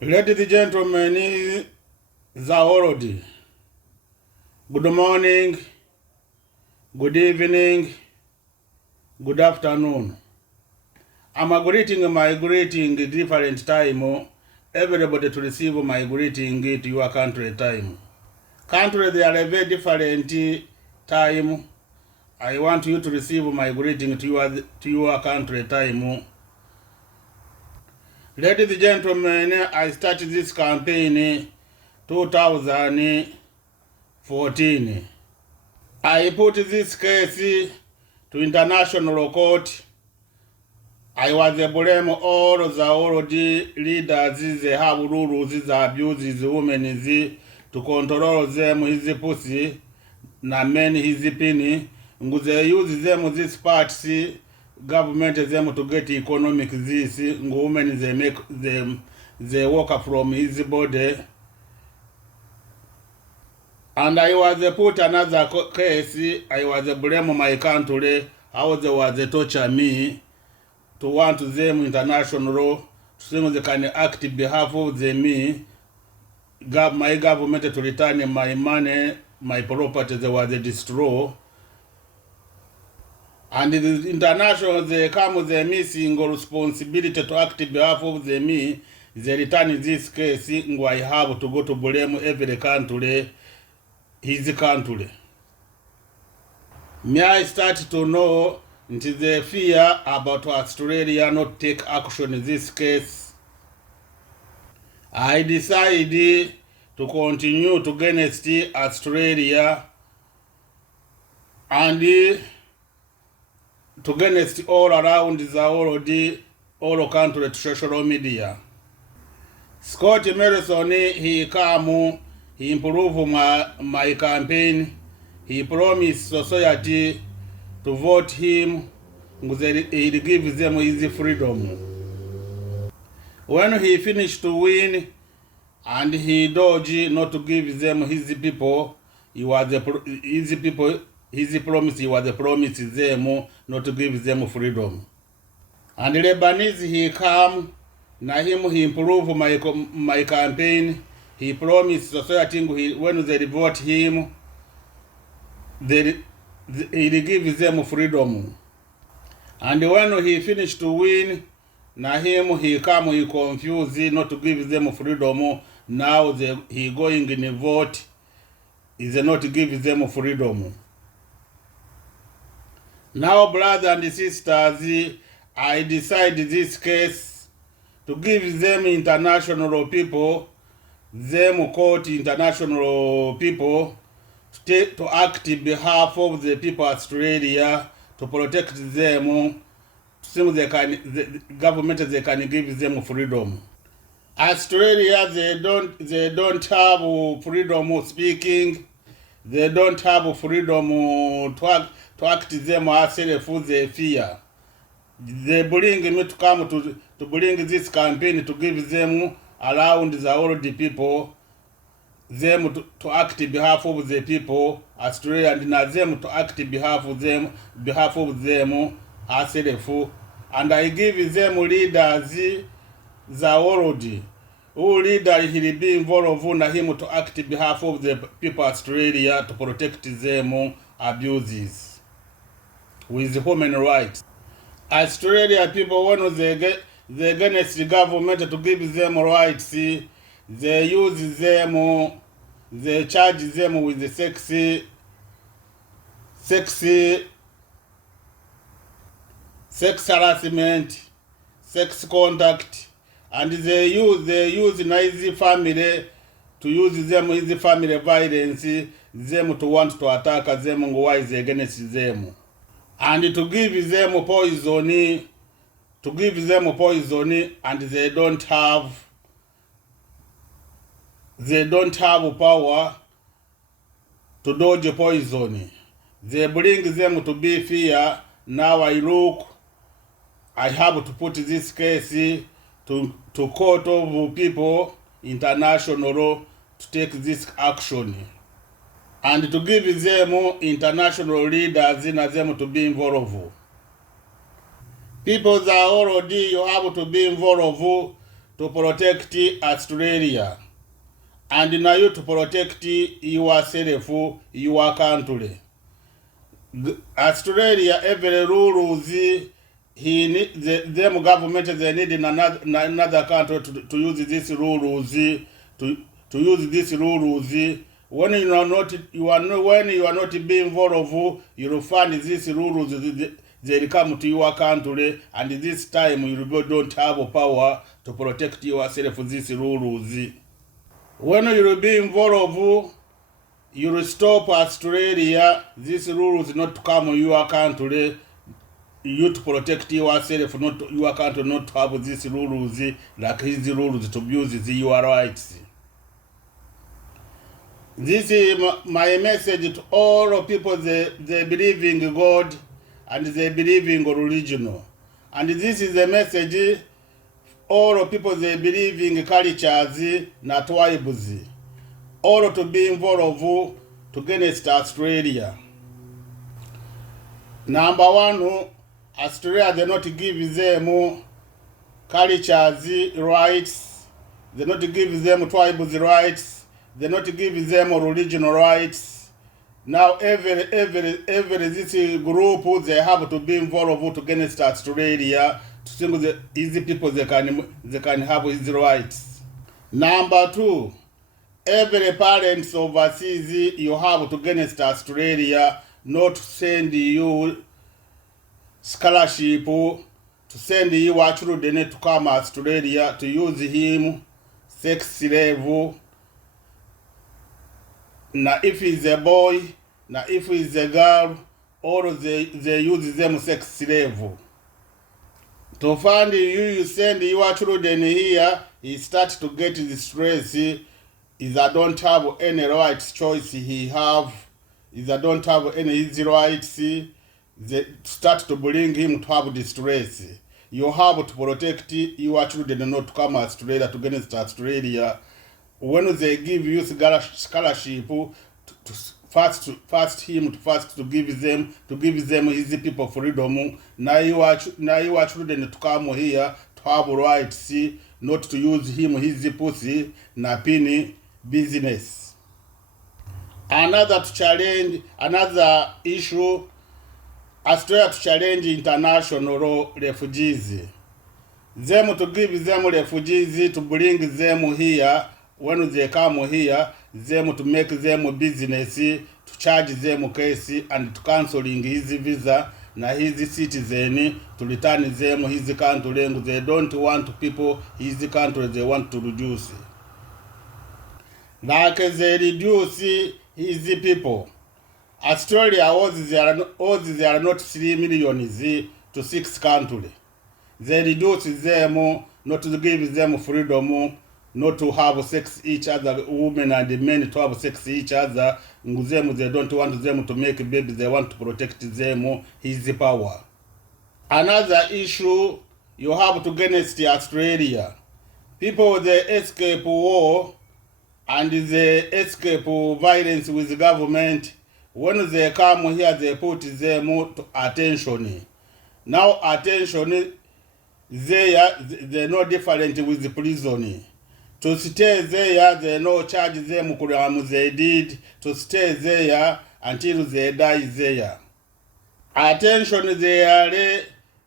Ladies and gentlemen, Zaorodi, good morning, good evening, good afternoon. I'm greeting my greeting different time. Everybody to receive my greeting to your country time. Country, they are a very different time. I want you to receive my greeting to your country time. Ladies and gentlemen, I started this campaign 2014. I put this case to international court. I was blame all the old leaders, they have rules, they abuse women, to control them, his pussy, na men his pin, they use them these parts, government them to get economic this, women they make them, they work from his body. And I was put another case, I was blame my country, how they was torture me, to want them international law, to see they can act behalf of me, my government to return my money, my property they was destroy. And the international they come with the missing responsibility to act behalf of me, they return this case, I have to go to blame every country, his country. May I start to know into the fear about Australia not take action in this case. I decided to continue to against Australia and to against all around the all country to social media. Scott Morrison, he come, he improve my campaign. He promised society to vote him, he gives them his freedom. When he finished to win, and he dodged not to give them his people, his promise, he was the promise them not to give them freedom. And Lebanese, he come, na him he improve my campaign, he promised society when they vote him, he gives them freedom. And when he finished to win, na him he come, he confused not to give them freedom. Now he going in a vote, is not to give them freedom. Now, brothers and sisters, I decide this case to give them international people, them court international people, to act in behalf of the people of Australia, to protect them, so the government they can give them freedom. Australia, they don't have freedom of speaking, they don't have freedom to act them as they fear. They bring me to come to bring this campaign to give them around the old people, them to act in behalf of the people, Australia, and not them to act in behalf of them as and I give them leaders the world, who leader will be involved in him to act in behalf of the people of Australia to protect them abuses with human rights. Australia people, when they get against the government to give them rights, they use them, they charge them with the sex harassment, sex contact, and they use nice family to use them as family violence, them to want to attack them why they against them, and to give them poison, and they don't have power to dodge poison. They bring them to be fear. Now I have to put this case to court of people, international, to take this action. And to give them international leaders in them to be involved. People that already you have to be involved to protect Australia, and now you to protect yourself, your country. Australia, every rules, them government, they need in another country to use this rules, to use this rules. When you are not being involved, you will find these rules, they come to your country, and this time you don't have power to protect yourself these rules. When you will be involved, you will stop Australia, these rules not to come to your country, you to protect yourself, not to, your country not to have these rules, like his rules to abuse your rights. This is my message to all people, they believe in God and they believe in religion. And this is the message all people, they believe in cultures, not tribes. All to be involved to against Australia. Number one, Australia, they not give them cultures rights, they not give them tribes rights, they not give them religion rights. Now every this group, they have to be involved against Australia to think the easy people they can have his rights. Number two, every parents overseas, you have to against Australia not to send you scholarship, to send your children to come Australia to use him sex slave. Now if he's a boy, now if he's a girl, all they use them sex slave. To find you send your children here, he starts to get the stress. Is I don't have any rights choice he have, is I don't have any easy rights, they start to bring him to have distress. You have to protect your children not to come Australia to against Australia. When they give you scholarship, to first to give them his people freedom. Now your children to come here to have rights, not to use him his pussy na pini business. Another issue, Australia to challenge international refugees. Them to give them refugees, to bring them here. When they come here, them to make them business, to charge them case, and to cancelling his visa na his citizen, to return them his country. They don't want people his country, they want to reduce. Like they reduce his people. Australia they are not 3 million to 6 countries. They reduce them, not to give them freedom, not to have sex each other, women and men to have sex each other. They don't want them to make babies, they want to protect them, his power. Another issue, you have to against Australia. People, they escape war and they escape violence with the government. When they come here, they put them to attention. Now attention, they're no different with the prison. To stay there, they no charge them crime they did, to stay there until they die there. Attention, they are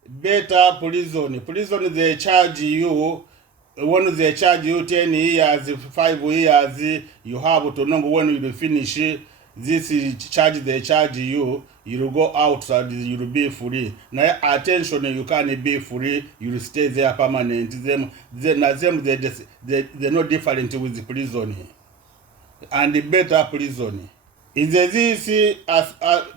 better prison. Prison, they charge you. When they charge you 10 years, 5 years, you have to know when you finish this charge they charge you, you will go outside, you will be free. Now attention, you can't be free, you will stay there permanent. They're not different with the prison. And the better prison. Is this as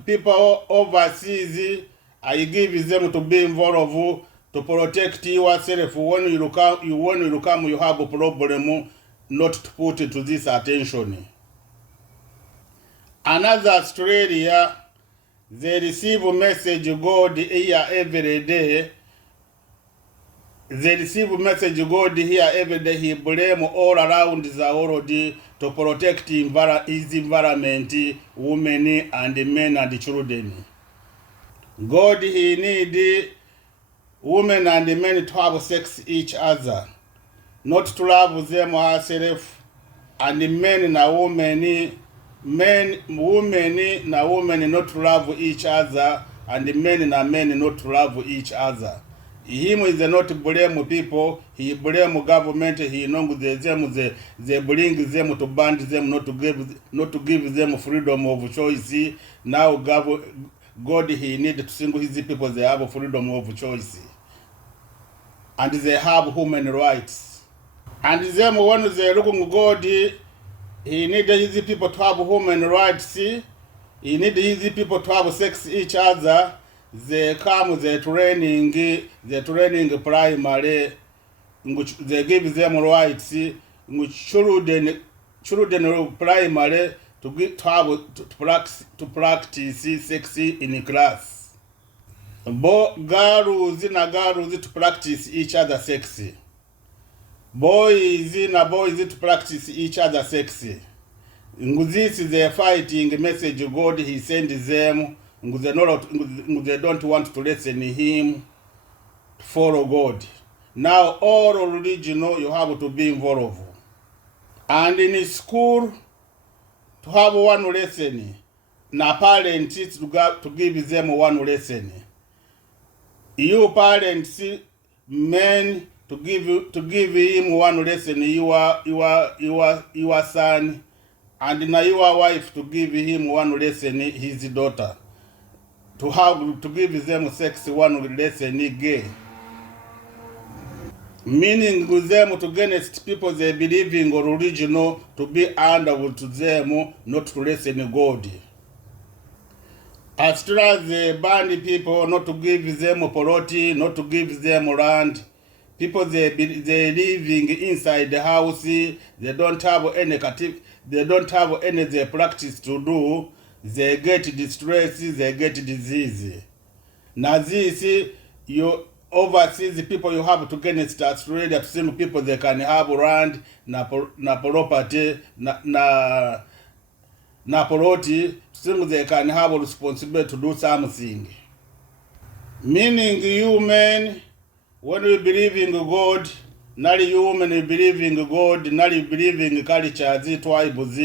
people overseas, I give them to be involved to protect yourself. When you come, you have a problem, not to put it to this attention. Another Australia, they receive a message God here every day. They receive a message God here every day. He blame all around the world to protect his environment, women and men and children. God, he need women and men to have sex each other. not to love them herself, and men na women, women na women not to love each other, and men na men not to love each other. Him is not blame people, he blame government, he knows them, they bring them to ban them, not to give them freedom of choice. Now God he need to sing his people, they have freedom of choice. And they have human rights. And them when they look at God, he need his people to have human rights. He need his people to have sex each other. They come, they training primary, they give them rights, children primary to practice sex in class. Girls to practice each other sex. Boys to practice each other sex. This is the fighting message God he sends them. They don't want to listen him to follow God. Now all religion you have to be involved. And in school to have one lesson. Na parents to give them one lesson. You parents, men to give him one lesson. Your son, and now your wife to give him one lesson. His daughter. To give them sex one lesson gay. Meaning with them to against people they believe in original to be under to them, not to listen God. As far as they ban people, not to give them property, not to give them land. People they living inside the house, they don't have any they practice to do. They get distress, they get disease. Now this, you overseas people you have to get it Australia to see people they can have land, na property, na property, so they can have a responsibility to do something. Meaning you men, when you believe in God, not you women you believe in God, not you believe in culture, tribes,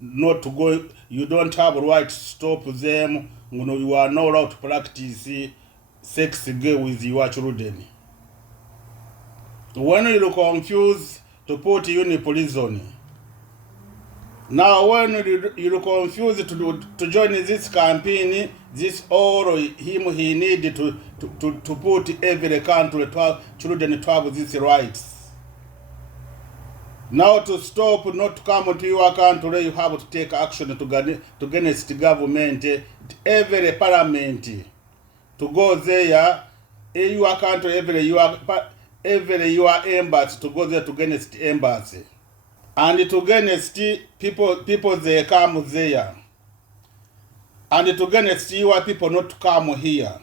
not to go. You don't have a right to stop them. You are not allowed to practice sex with your children. When you confuse, to put you in prison. Now when you confuse to join this campaign, this all he need to put every country children to have these rights. Now to stop, not to come to your country, you have to take action to against the government, every parliament, to go there, in your country, every your embassy, to go there to against the embassy. And to against people they come there. And to against your people not to come here.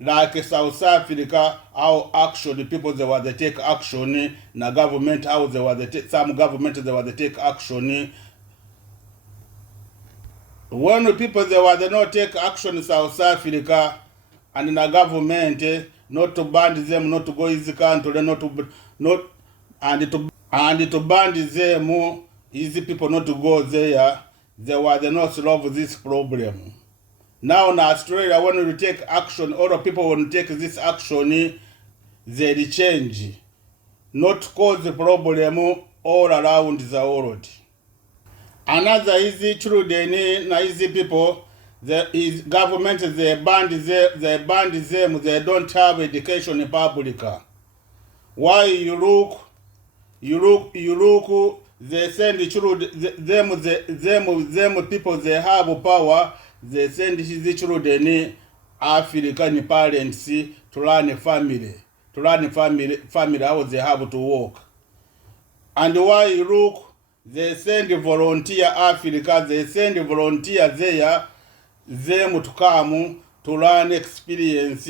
Like South Africa, how action people they take action, na government how some government they take action. When people they not take action in South Africa, and na government not to ban them, not to go in the country, and to ban them, easy people not to go there. They not solve this problem. Now in Australia, when you take action, other people will take this action, they change. Not cause the problem all around the world. Another easy children, easy people, is government, they ban them, they don't have education in public. Why you look, they send the children, them people, they have power, they send his children, African parents, to run a family, how they have to work. And why you look, they send volunteer Africa, they send volunteer there, them to come to learn experience,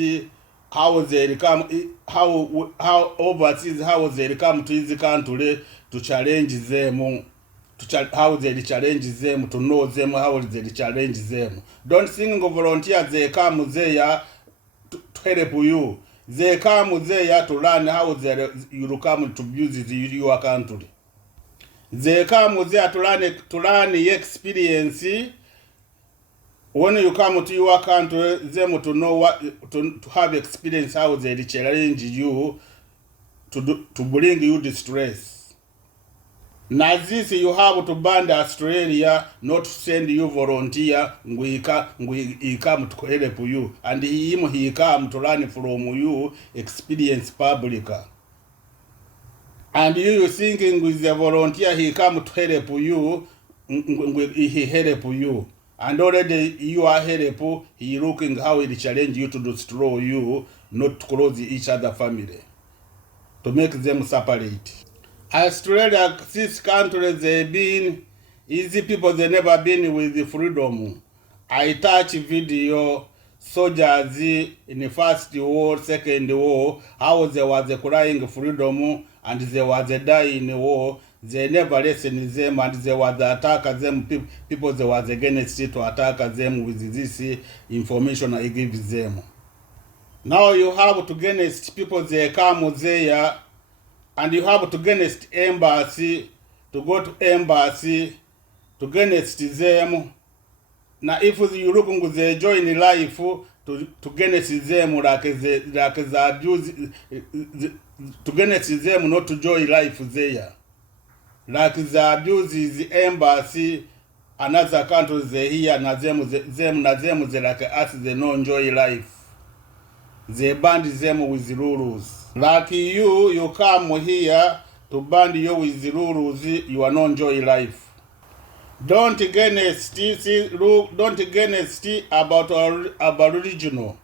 how they come, how overseas, how they come to this country to challenge them. How they challenge them, to know them, how they challenge them. Don't think of volunteers, they come there to help you. They come there to learn how you come to visit your country. They come there to learn experience. When you come to your country, them to know to have experience how they challenge you to bring you distress. Na this you have to band Australia not to send you volunteer he come to help you, and he come to learn from you experience public. And you thinking with the volunteer he come to help you, he help you, and already you are help, he looking how he challenge you to destroy you, not to close each other family, to make them separate. Australia, this country, they been easy people, they never been with the freedom. I touch video soldiers in the First War, Second War, how they was crying freedom and they was dying in war. They never listen them, and they was attack them people they was against it to attack them with this information I give them. Now you have to against people they come there. And you have to against embassy, to go to embassy, to against them. Now if you looking with the join life, to against them like the abuse, to against them not to join life there. Like the abuse is the embassy, another country they here, and them they like us they no enjoy life. They band them with the rules. Like you come here to band you with the rules, you are not enjoy life. Don't against about Aboriginal.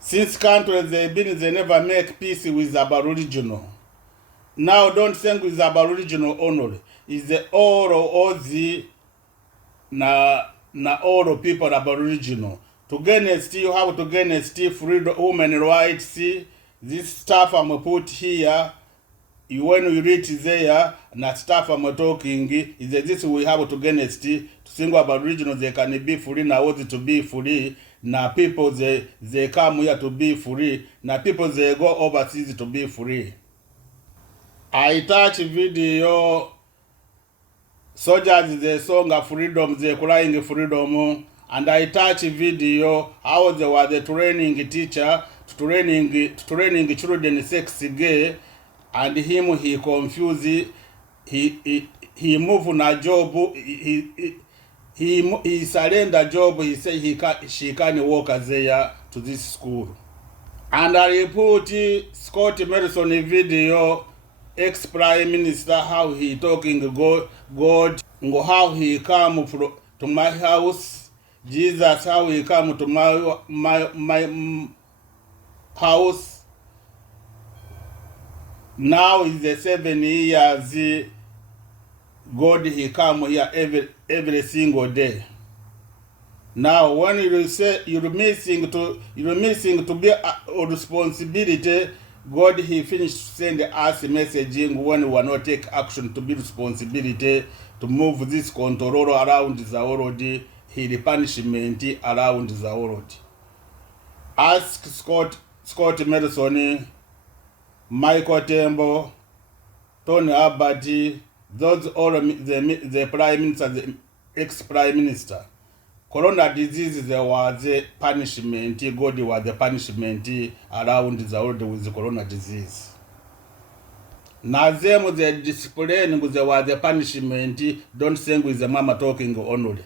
Since countries they never make peace with Aboriginal. Now don't think with Aboriginal only. It's the all the all people Aboriginal. To against you have to against freedom, human rights. This stuff I'm put here, when we read there, and stuff I'm talking, is this we have to against to think about regional they can be free, now what to be free, now people they come here to be free, now people they go overseas to be free. I touch video, soldiers they song of freedom, they crying freedom, and I touch video how they were the training teacher, training children sex gay, and him he confused, he moved na job, he surrender job, he say she can walk there to this school. And I report Scott Morrison video, ex-prime minister, how he talking God, how he come to my house, Jesus, how he come to my house. Now is the 7 years God he come here every single day. Now when you say you're missing to be a responsibility, God he finished send us messaging when we will not take action to be responsibility to move this control around the world, he the punishment around the world. Ask Scott Morrison, Michael Tembo, Tony Abbott, those all the prime minister, the ex-prime minister. Corona disease there was a punishment, God was the punishment around the world with the corona disease. Now them the discipline there was the punishment, don't sing with the mama talking only.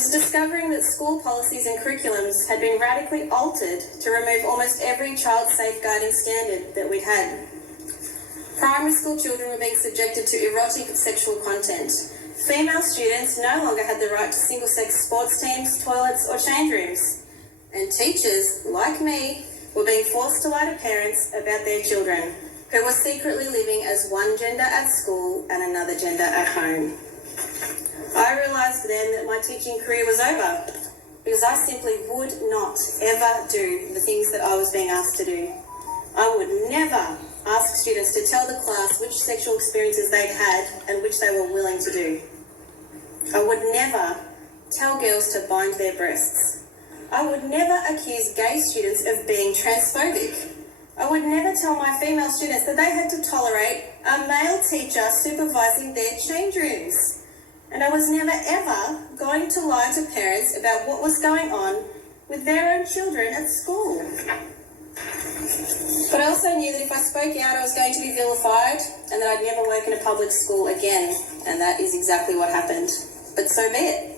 was discovering that school policies and curriculums had been radically altered to remove almost every child safeguarding standard that we'd had. Primary school children were being subjected to erotic sexual content. Female students no longer had the right to single-sex sports teams, toilets or change rooms. And teachers, like me, were being forced to lie to parents about their children, who were secretly living as one gender at school and another gender at home. I realised then that my teaching career was over, because I simply would not ever do the things that I was being asked to do. I would never ask students to tell the class which sexual experiences they'd had and which they were willing to do. I would never tell girls to bind their breasts. I would never accuse gay students of being transphobic. I would never tell my female students that they had to tolerate a male teacher supervising their change rooms. And I was never ever going to lie to parents about what was going on with their own children at school. But I also knew that if I spoke out, I was going to be vilified and that I'd never work in a public school again. And that is exactly what happened. But so be it.